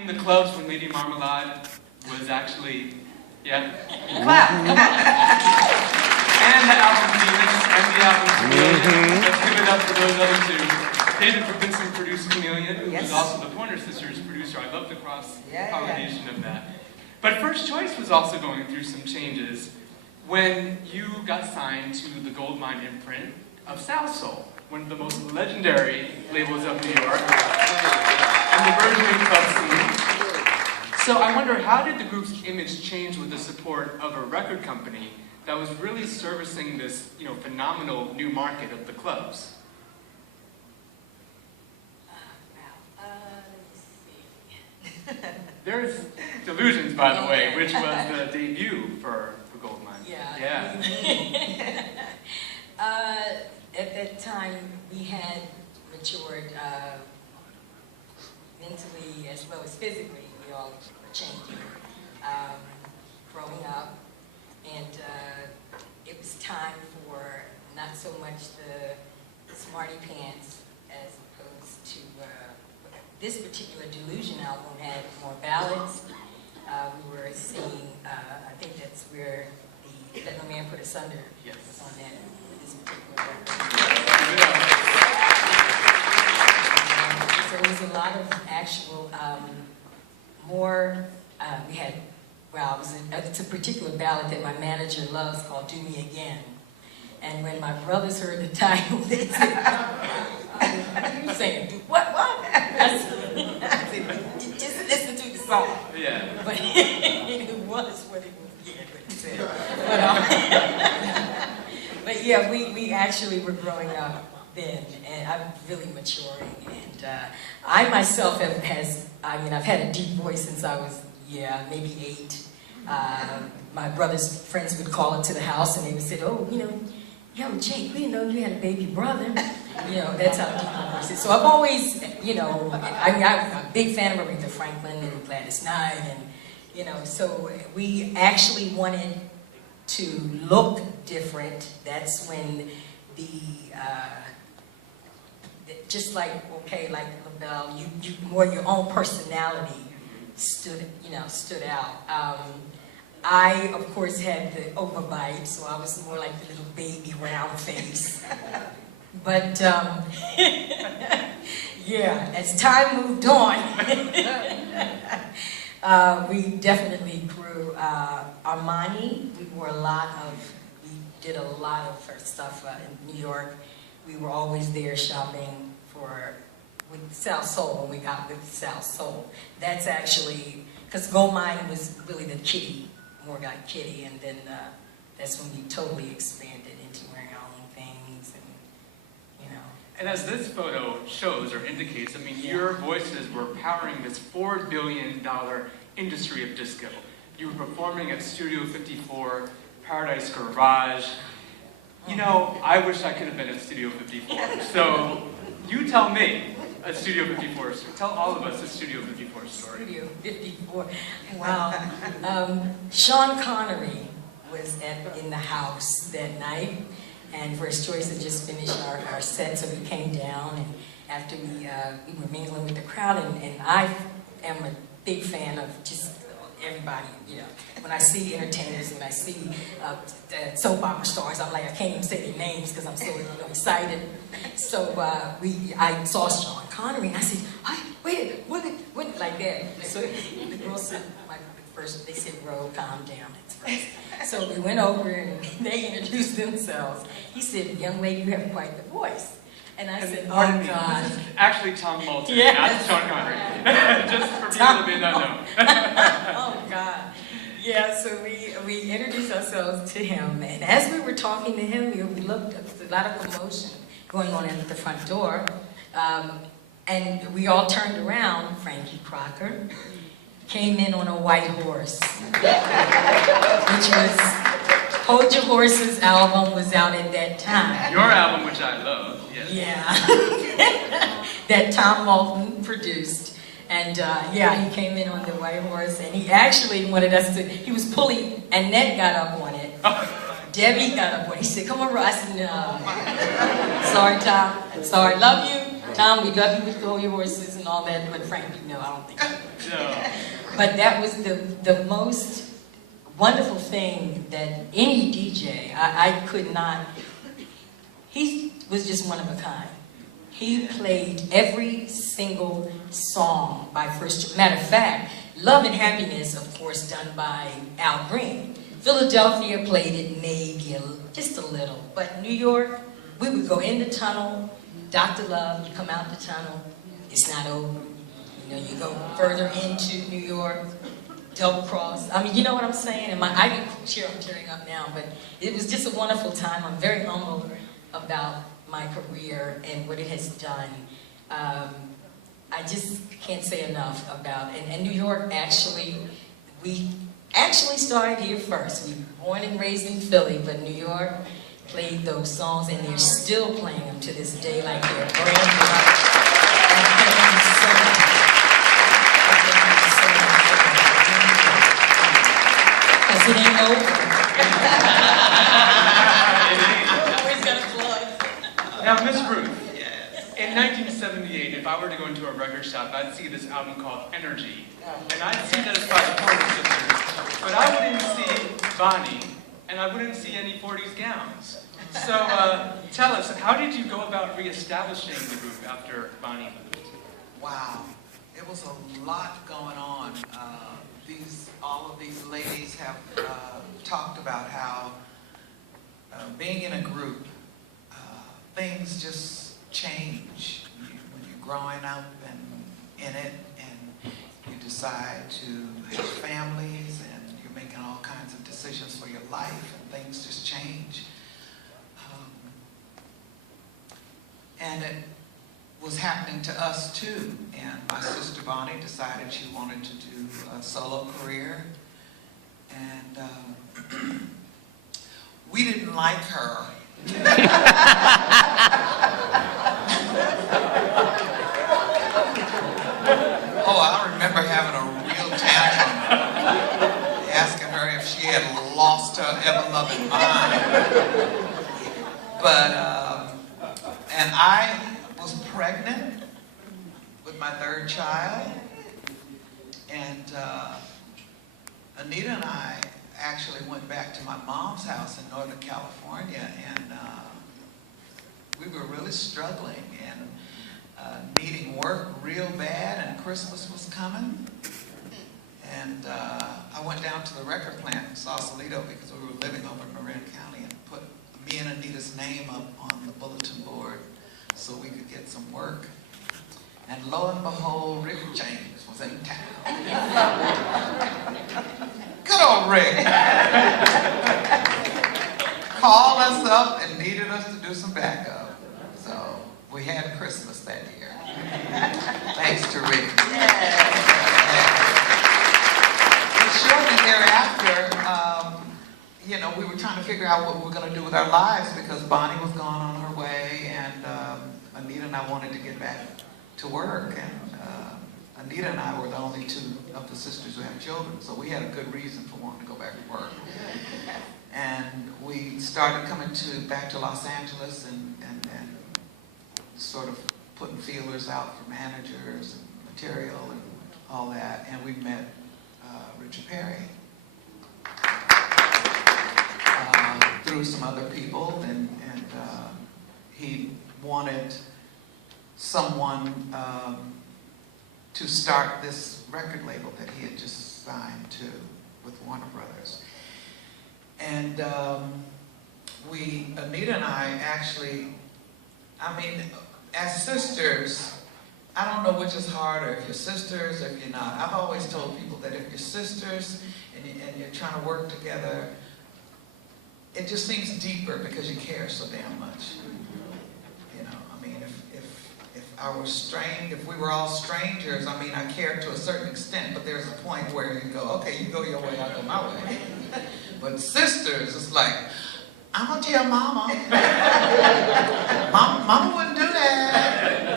in the clubs when Lady Marmalade was actually, yeah. Clap. And the album Venus and the album Chameleon. Let's give it up for those other two. David Robinson produced Chameleon, who was also the Pointer Sisters producer. I love the cross-pollination of that. But First Choice was also going through some changes when you got signed to the Goldmine imprint of South Soul, one of the most legendary labels of New York, and the burgeoning club scene. So I wonder, how did the group's image change with the support of a record company that was really servicing this, phenomenal new market of the clubs? Let me see. There's Delusions, by the way, which was the debut for Goldmine. Yeah. At that time, we had matured mentally as well as physically. We all were changing, growing up, and it was time for not so much the smarty pants as opposed to this particular Delusion album had more ballads. We were seeing, I think that's where Let No Man Put Us Under was on that, this particular record. So there was a lot of actual, we had, it's a particular ballad that my manager loves called Do Me Again. And when my brothers heard the title, they said, what are you saying? Do what? I said, just listen to the song. Yeah. But it was what it was, what he said. But yeah, we actually were growing up then, and I'm really maturing. And I myself I've had a deep voice since I was, maybe 8. My brother's friends would call into the house and they would say, oh, yo, Jake, we didn't know you had a baby brother. That's how deep my voice is. So I've always, I'm a big fan of Aretha Franklin and Gladys Knight, and, so we actually wanted to look different. That's when just like LaBelle, you more your own personality stood out. I, of course, had the overbite, so I was more like the little baby round face. But, as time moved on, we definitely grew. Armani, we did a lot of her stuff in New York. We were always there shopping with South Soul when we got with South Soul. That's actually, because Goldmine was really the kitty. More got kitty, and then that's when we totally expanded into wearing our own things, and And as this photo shows or indicates, your voices were powering this $4 billion industry of disco. You were performing at Studio 54, Paradise Garage. I wish I could have been at Studio 54. So you tell me a Studio 54 story. Tell all of us a Studio 54 story. Studio 54. Wow. Sean Connery was in the house that night, and First Choice had just finished our set, so we came down, and after we were mingling with the crowd, and I am a big fan of just everybody, When I see entertainers, when I see soap opera stars, I'm like, I can't even say their names because I'm so excited. So I saw Sean Connery, and I said, hey, wait, what, like that. So the girl said, first, they said, Ro, calm down, that's first. So we went over, and they introduced themselves. He said, young lady, you have quite the voice. And I said, oh, God. This is actually Tom Moulton, yes. not Sean Connery. Just for people that may not know. Oh, God. Yeah, so we introduced ourselves to him, and as we were talking to him, we looked at a lot of commotion going on at the front door, and we all turned around. Frankie Crocker came in on a white horse, which was Hold Your Horses album was out at that time. Your album, which I love, yes. Yeah, that Tom Moulton produced. And he came in on the white horse, and he actually wanted us to, he was pulling, Annette got up on it. Debbie got up on it. He said, come on, Russ. I said, no. Sorry, Tom. Sorry, love you. Tom, we love you with all your horses and all that, but frankly, no, I don't think so. No. But that was the most wonderful thing that any DJ, I could not, he was just one of a kind. He played every single song by First. Matter of fact, Love and Happiness, of course, done by Al Green. Philadelphia played it maybe just a little, but New York, we would go in the tunnel, Dr. Love, you come out the tunnel, it's not over. You know, you go further into New York, double cross. I mean, you know what I'm saying? And I can cheer, I'm tearing up now, but it was just a wonderful time. I'm very humble about my career and what it has done. I just can't say enough about it. And New York, actually, we actually started here first. We were born and raised in Philly, but New York played those songs, and they're still playing them to this day like they're brand new. And thank you so much. Thank you so much. Because it ain't over. Always got a plug. Now, Miss Ruth, in 1978, if I were to go into a record shop, I'd see this album called Energy. And I'd see that it's by the Pointer Sisters. But I wouldn't see Bonnie, and I wouldn't see any 40s gowns. So tell us, how did you go about reestablishing the group after Bonnie moved? Wow, it was a lot going on. All of these ladies have talked about how being in a group, things just change when you're growing up and in it, and you decide to have families, and you're making all kinds of decisions for your life, and things just change. And it was happening to us too. And my sister Bonnie decided she wanted to do a solo career. And we didn't like her. Oh, I remember having a real tantrum, asking her if she had lost her ever-loving mind. But, and I was pregnant with my third child, and Anita and I actually went back to my mom's house in Northern California, and we were really struggling and needing work real bad, and Christmas was coming. And I went down to the record plant in Sausalito because we were living over in Marin County, and put me and Anita's name up on the bulletin board so we could get some work. And lo and behold, Rick James was in town. Good old Rick. Called us up and needed us to do some backup. So we had Christmas that year. Thanks to Rick. And shortly thereafter, you know, we were trying to figure out what we were going to do with our lives because Bonnie was gone on her way, and Anita and I wanted to get back to work, and Anita and I were the only two of the sisters who have children, so we had a good reason for wanting to go back to work. And we started coming back to Los Angeles and sort of putting feelers out for managers and material and all that, and we met Richard Perry through some other people, and he wanted someone to start this record label that he had just signed to with Warner Brothers. And Anita and I actually, I mean, as sisters, I don't know which is harder, if you're sisters or if you're not. I've always told people that if you're sisters and you're trying to work together, it just seems deeper because you care so damn much. You know, I mean, if we were all strangers, I mean, I cared to a certain extent, but there's a point where you go, okay, you go your way, I'll go my way. But sisters, it's like, I'm gonna tell Mama. Mama wouldn't do that.